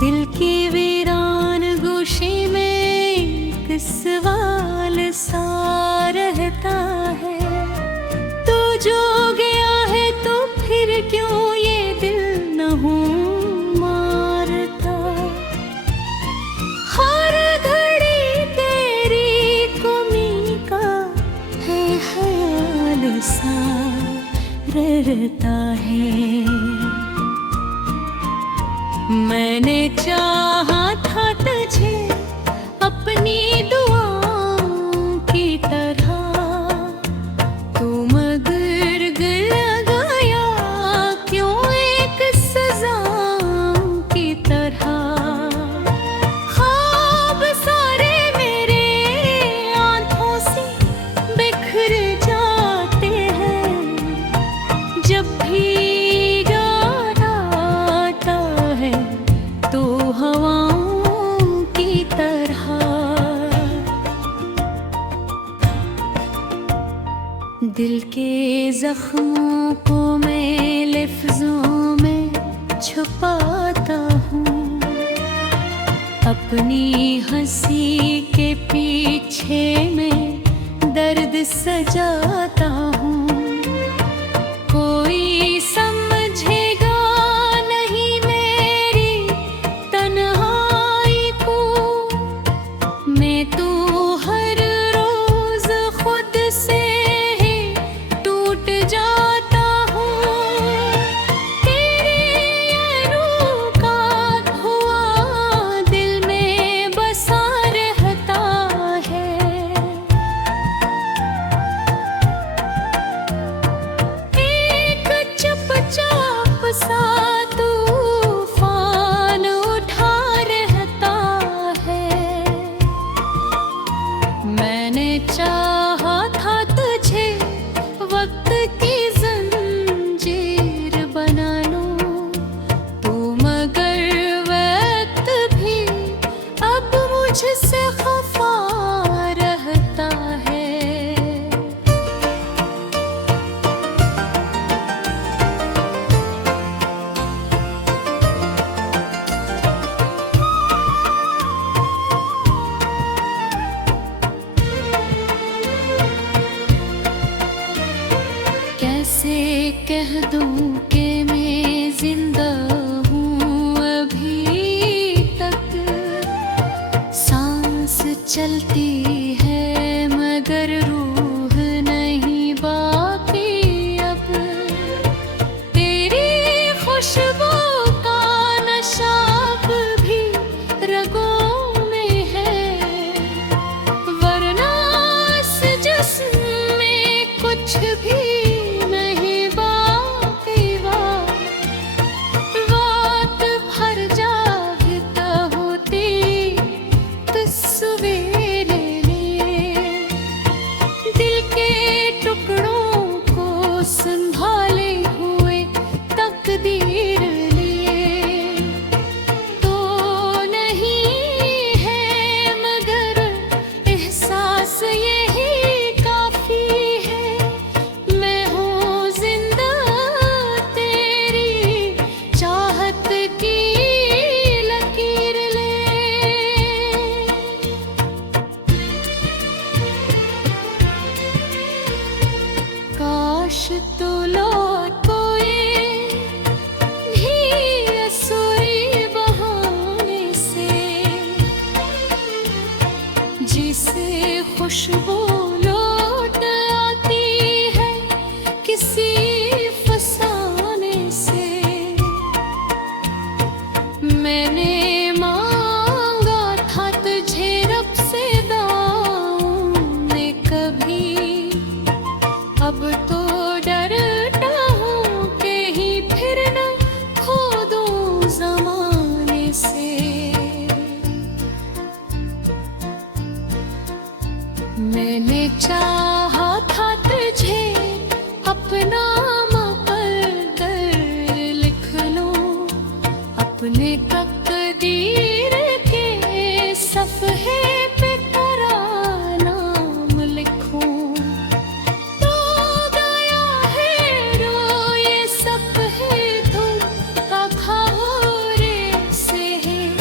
दिल की वीरान गोशी में एक सवाल सा रहता है, तू जो गया है तो फिर क्यों ये दिल न हूँ मारता। हर घड़ी तेरी कमी का है ख्याल सा रहता है। मैंने चाहा था तुझे अपनी दुआओं की तरह, तू मगर गया क्यों एक सजा की तरह। ख्वाब सारे मेरे आंखों से बिखर जाते हैं, जब भी तो हवाओं की तरह। दिल के जख्मों को मैं लफ्जों में छुपाता हूँ, अपनी हंसी के पीछे में दर्द सजाता हूँ। कोई समझेगा नहीं मेरी तन्हाई को, मैं तो हर रोज खुद से ही टूट जाता हूँ। तेरे यारों का धुआं दिल में बसा रहता है, एक चुपचाप सा तूफान उठा रहता है। मैंने चाहा था तुझे वक्त की जंजीर बना लूं, तू मगर वक्त भी अब मुझसे खफा रहता है। कैसे कह दूं कि मैं जिंदा हूँ अभी तक, सांस चलती है मगर रूह नहीं बाकी अब। तेरी खुशबू का नशा भी रगों में है, वरना इस जिस्म में कुछ भी संभाले हुए तकदीर लिए तो नहीं है, मगर एहसास यही काफी है। मैं हूँ जिंदा तेरी चाहत की लकीर ले। काश तू लौट कोई भी असुरी बहाने से, जिसे खुशबू लौट आती है किसी फसाने से। मैंने मांगा था तुझे रब से दाऊं ने कभी, अब तो डरता हूँ कहीं फिर न खो दूँ ज़माने से। मैंने चाहा था तुझे अपना मुक़द्दर लिख लूँ, अपने तकदीर के सफ़हे पे तेरा नाम लिखूं। तो गया है रोए सफ़हे तुम आँखों रे से है,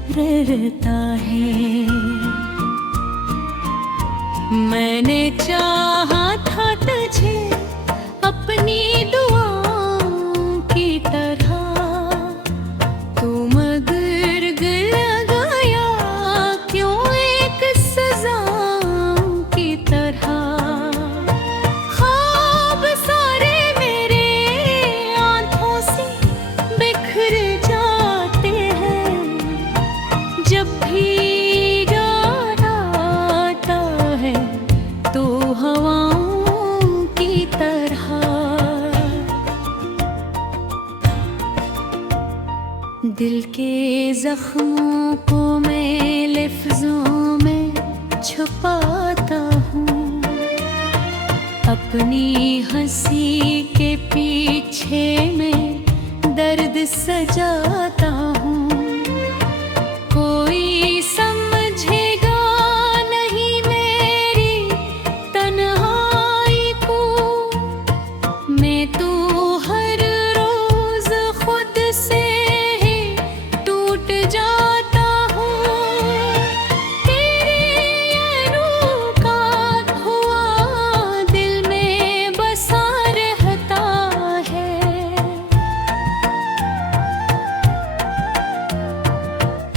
संसारता है। मैंने चाहा था तुझे अपनी दुआओं की तरह, तू मगर गला गया क्यों एक सजाओं की तरह। ख्वाब सारे मेरे आंखों से बिखर जाते हैं, जब भी याद आता है तो हवाओं की तरह। दिल के जख्मों को मैं लफ्जों में छुपाता हूँ, अपनी हंसी के पीछे मैं दर्द सजाता हूँ। कोई समझेगा नहीं मेरी तन्हाई को, मैं तो हर रोज खुद से ही टूट जाता हूँ। तेरे ये रूह का हुआ दिल में बसा रहता है।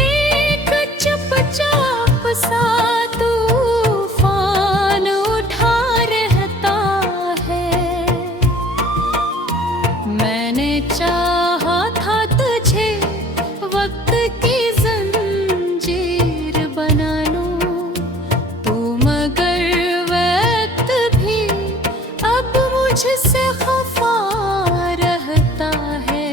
एक चुपचाप सा तूफान उठा रहता है। मैंने चाहा था तुझे वक्त की जंजीर बना लूं, तू मगर वक्त भी अब मुझसे खफा रहता है।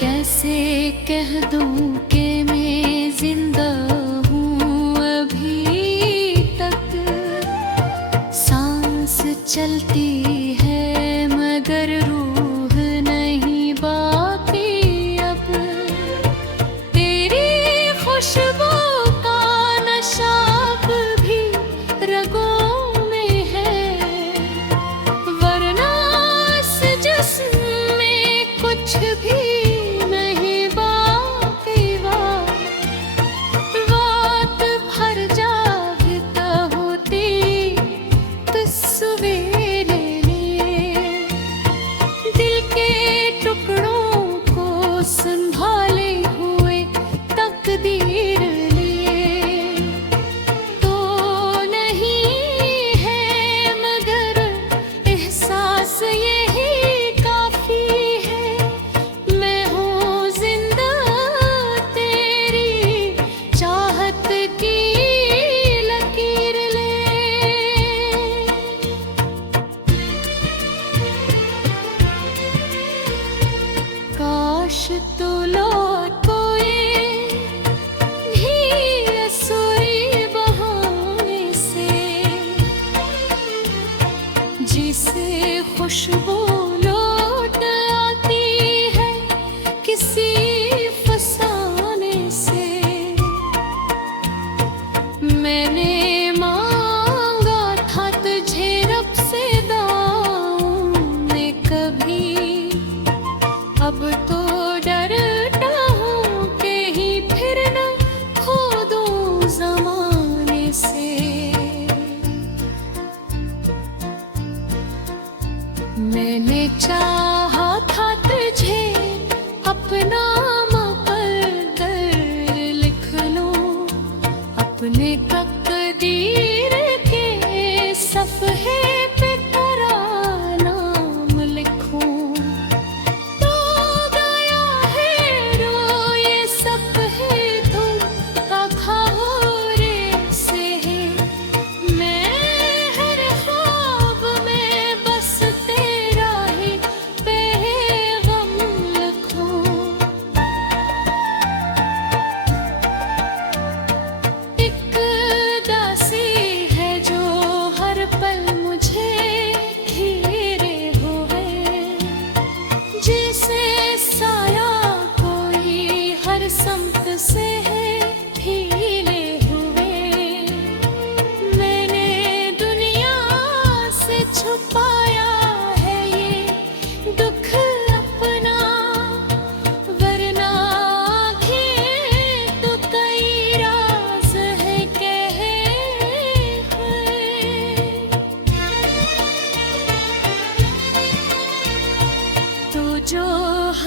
कैसे कह दूं कि मैं जिंदा हूँ अभी तक, सांस चलती है मगर रूह नहीं बाकी अब। तेरी खुशबू का नशा भी रगों में है, वरना इस जिस्म में कुछ भी नहीं बाकी। रात भर जागता होती तस्वीरें लिए, दिल के टुकड़ों को संभाले हुए तकदीर लिए। तो नहीं है मगर एहसास यही काफी है, मैं हूँ जिंदा तेरी चाहत की लकीर ले। काश तू लौट कोई धीर सुरी बहाने से, जिसे खुशबू लौट आती है किसी फसाने से। मैंने मांगा था तुझे रब से दाऊं मैं कभी, अब तो डरता हूँ कहीं फिर न खो दूं ज़माने से। मैंने चाहा था तुझे अपना मुक़द्दर लिख लूं, अपने तकदीर के सफ़हे पे तेरा नाम लिखूं। तो गया है रोए सफ़हे तुम अखारे से है, मैं हर ख्वाब में बस तेरा ही पैग़ाम लिखूं।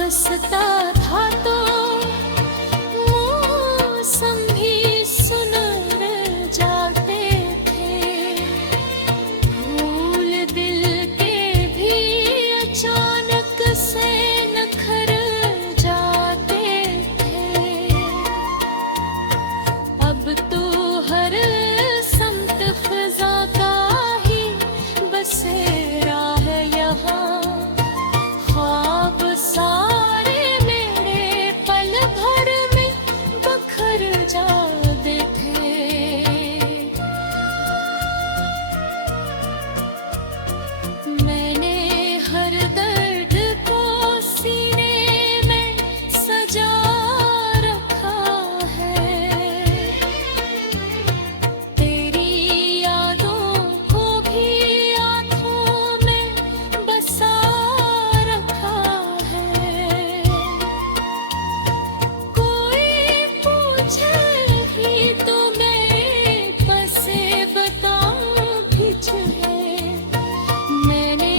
हंसता था तो मौसम भी सुनर जाते थे। फूल दिल के भी अचानक से नखर जाते थे। अब तो हर समत फिजा का ही बसेरा है यहाँ। ख्वाब सारे मेरे पल भर में बखर जाते थे। मैंने हर दर्द को सीने में सजा रखा है। तेरी यादों को भी आँखों में बसा रखा है। कोई पूछे ही तो मैं कैसे बताऊं तुझे। मैंने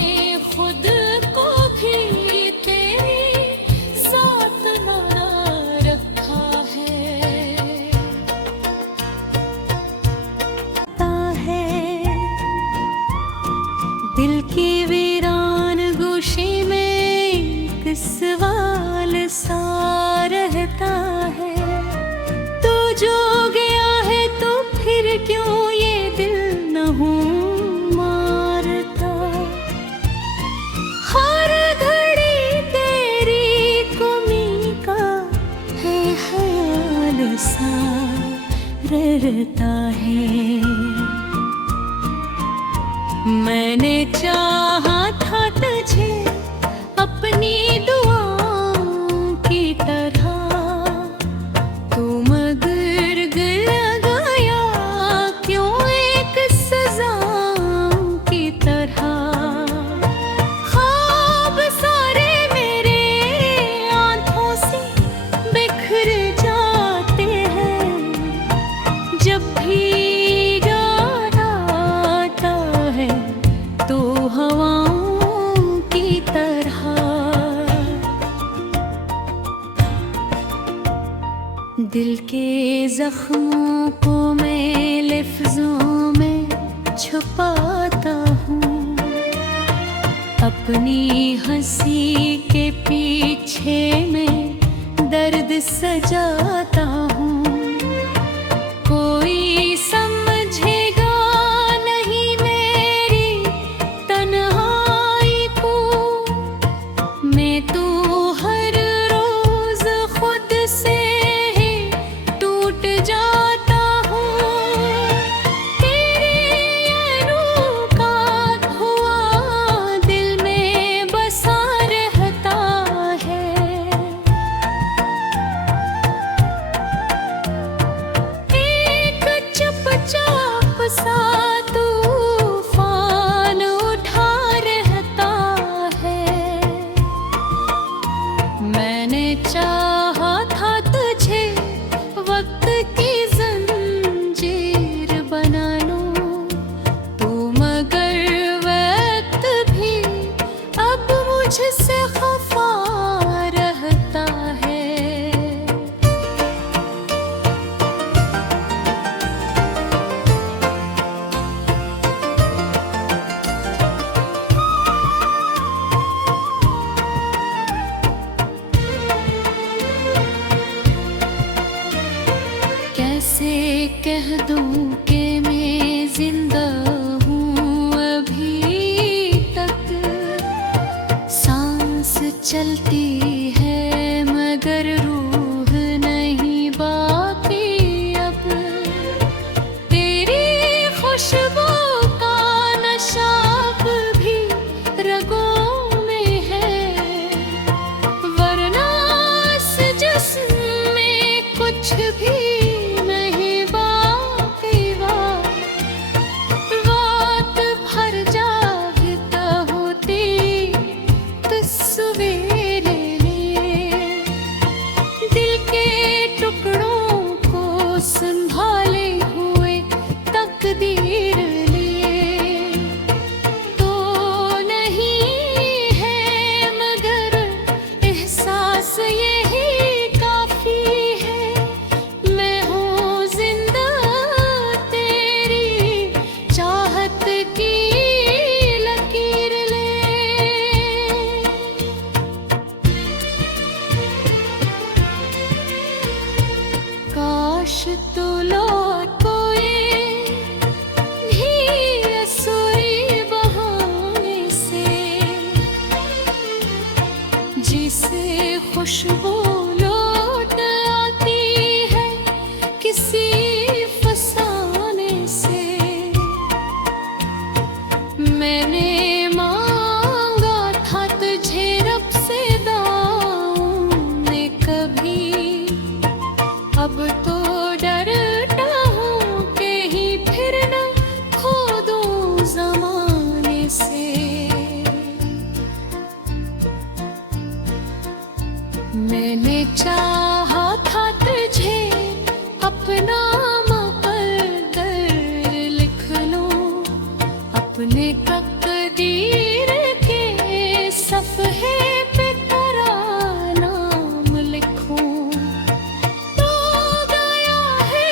खुद को भी तेरी साथ बना रखा है। दिल की वीरान गोशी में एक सवाल सा रहता है। तू जो गया है तो फिर क्यों ये दिल न हूँ मारता। हर घड़ी तेरी कमी का है ख्याल सा रहता है। मैंने चाहा था तुझे अपनी दुआओं की तरह। तू मगर गया क्यों एक सजा की तरह। ख्वाब सारे मेरे आँखों से बिखर जाते हैं। जब भी याद आता है तो हवाओं की तरह। दिल के जख्मों को मैं लफ्जों में छुपाता हूँ। अपनी हंसी के पीछे मैं दर्द सजाता हूँ। कोई समझेगा नहीं मेरी तन्हाई को। मैं तो हर रोज खुद से ही टूट जाता हूँ। तेरे नैनों का धुआं दिल में बसा रहता है। एक चुपचाप सा तूफान उठा रहता है। मैंने चाहा था तुझे वक्त की जंजीर बना लूं। तू मगर वक्त भी अब मुझसे खफा रहता है। कैसे कह दूं कि मैं जिंदा हूँ अभी तक। सांस चलती है मगर रूह नहीं बाकी अब। तेरी खुशबू का नशा भी रगों में है। वरना इस जिस्म में कुछ भी नहीं बाकी। बात भर जागता होती तस्वीरें लिए। दिल के टुकड़ों को संभाले हुए तकदीर लिए। तो नहीं है मगर एहसास बस यही काफी है, मैं हूँ जिंदा तेरी चाहत की लकीर ले। काश तू लौट कोई भी असुरी बहाने से, जिसे खुशबू लौट आती है किसी फसाने से। मैंने मांगा था तुझे रब से दाऊं ने कभी, अब तो डरता हूँ कहीं फिर न खो दूँ ज़माने से। मैंने चाहा था तुझे अपना मुक़द्दर लिख लूं, अपने तकदीर के सफ़हे पे तेरा नाम लिखूं। तो गया है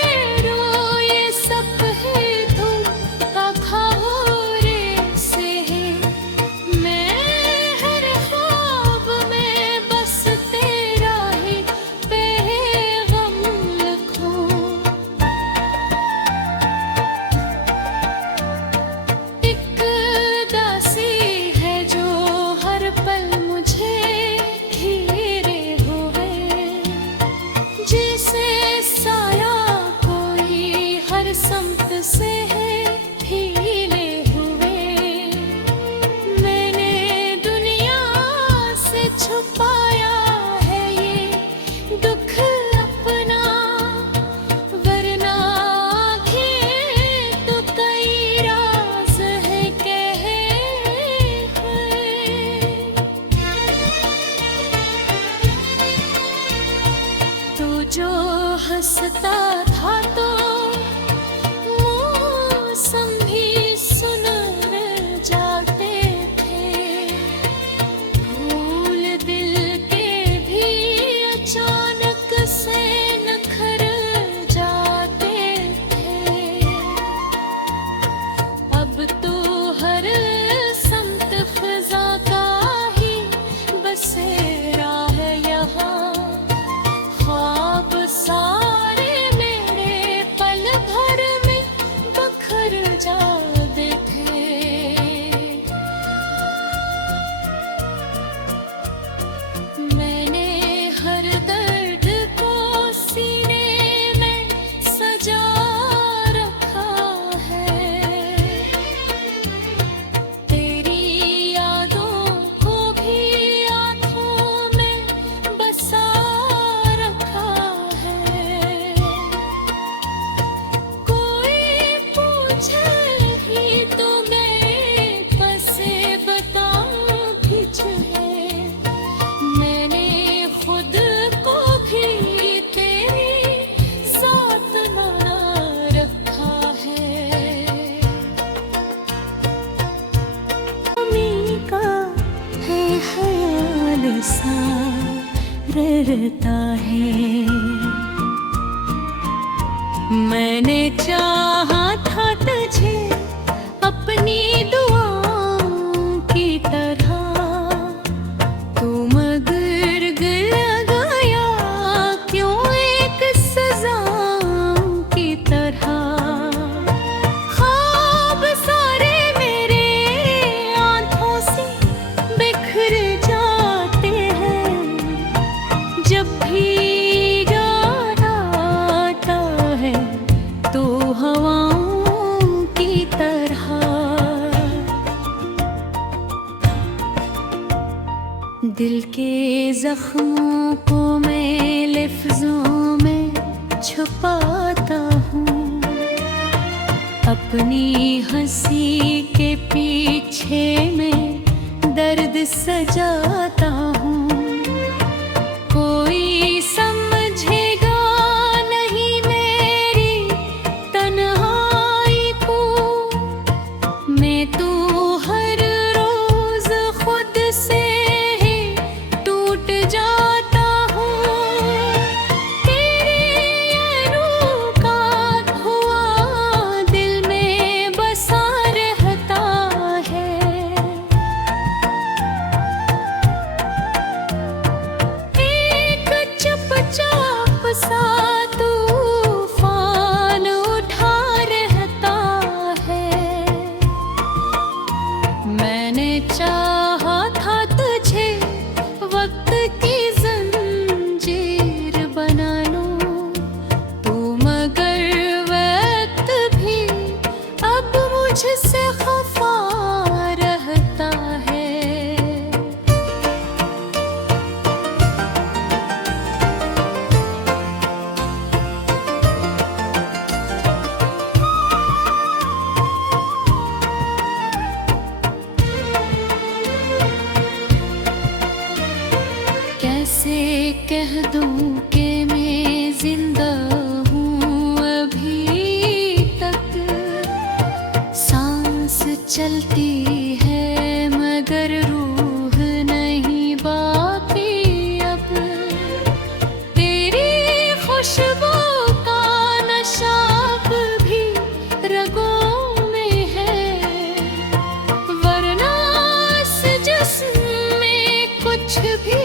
रो ये सफ़हे तुम का खौरे से है, मैं हर ख्वाब में बस तेरा ही पैग़ाम लिखूं। एक दासी है जो हर पल मुझे घेरे हुए, जिसे साया कोई हर समत से है हीले हुए। मैंने दुनिया से छुपाया है ये दुख अपना, वरना आंखें तो कई राज है कहे हैं। तू जो हंसता था तो मौसम भी सुनर जाते थे, फूल दिल के भी अचानक से नखर जाते थे। अब तो हर समत फ़िज़ा का ही बसेरा है यहाँ, ख्वाब सारे मेरे पल भर में बखर जाते थे। मैंने हर दर्द को सीने में सजा रखा है, तेरी यादों को भी आँखों में बसा रखा है। कोई पूछे ही तो मैं कैसे बताऊं तुझे, मैंने खुद को भी तेरे साथ बना रखा है। मम्मी का है ख्याल सा रहता है, मैंने चाहा था तुझे अपनी दुआओं की तरह, तू मगर गया क्यों एक सज़ा की तरह। ख्वाब सारे मेरे आँखों से बिखर जाते हैं, जब भी याद आता है तो हवाओं की तरह। दिल के जख्मों को मैं लफ्ज़ों में छुपाता हूँ, अपनी हंसी के पीछे मैं दर्द सजाता हूँ। कोई समझेगा नहीं मेरी तन्हाई को, मैं तो हर रोज खुद से ही टूट जाता चुपचाप सा तूफान उठा रहता है। मैंने चाहा था तुझे वक्त की जंजीर बना लूं, तू मगर वक्त भी अब मुझसे खफा रहता है। कैसे कह दूं कि मैं जिंदा हूँ अभी तक, सांस चलती है मगर रूह नहीं बाकी अब। तेरी खुशबू का नशा अब भी रगों में है, वरना इस जिस्म में कुछ भी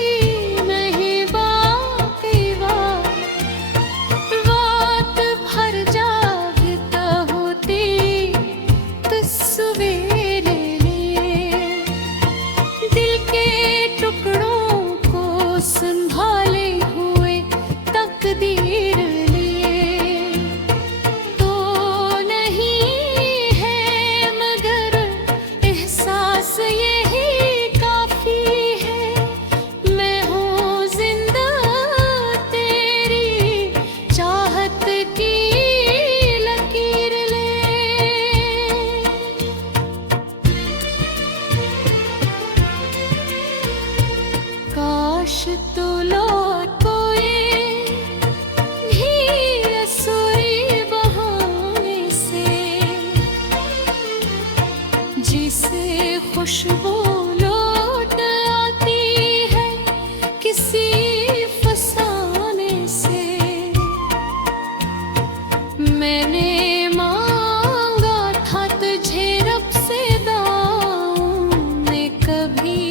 संभाले हुए तकदीर लिए तो नहीं है, मगर एहसास यही काफी है। मैं हूँ जिंदा तेरी चाहत की लकीर ले। काश तू लौट कोई भी असुरी बहाने से, जिसे खुशबू लौट आती है किसी फसाने से। मैंने मांगा था तुझे रब से दाऊं मैं कभी,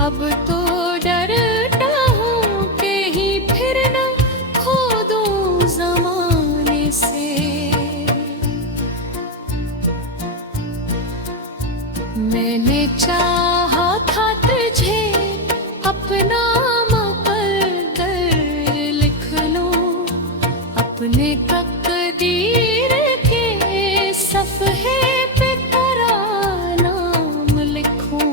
अब तो डरता हूँ कहीं फिर न खो दूँ ज़माने से। मैंने चाहा था तुझे अपना मुक़द्दर लिख लूं, अपने तकदीर के सफ़हे पे तेरा नाम लिखूं।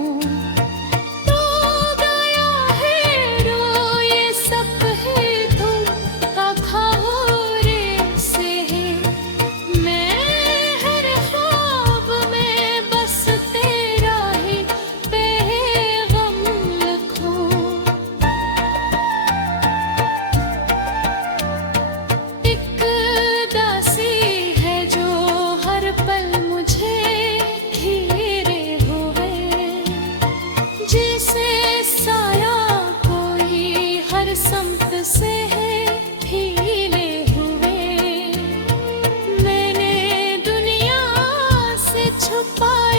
संत से है हीले हुए, मैंने दुनिया से छुपाए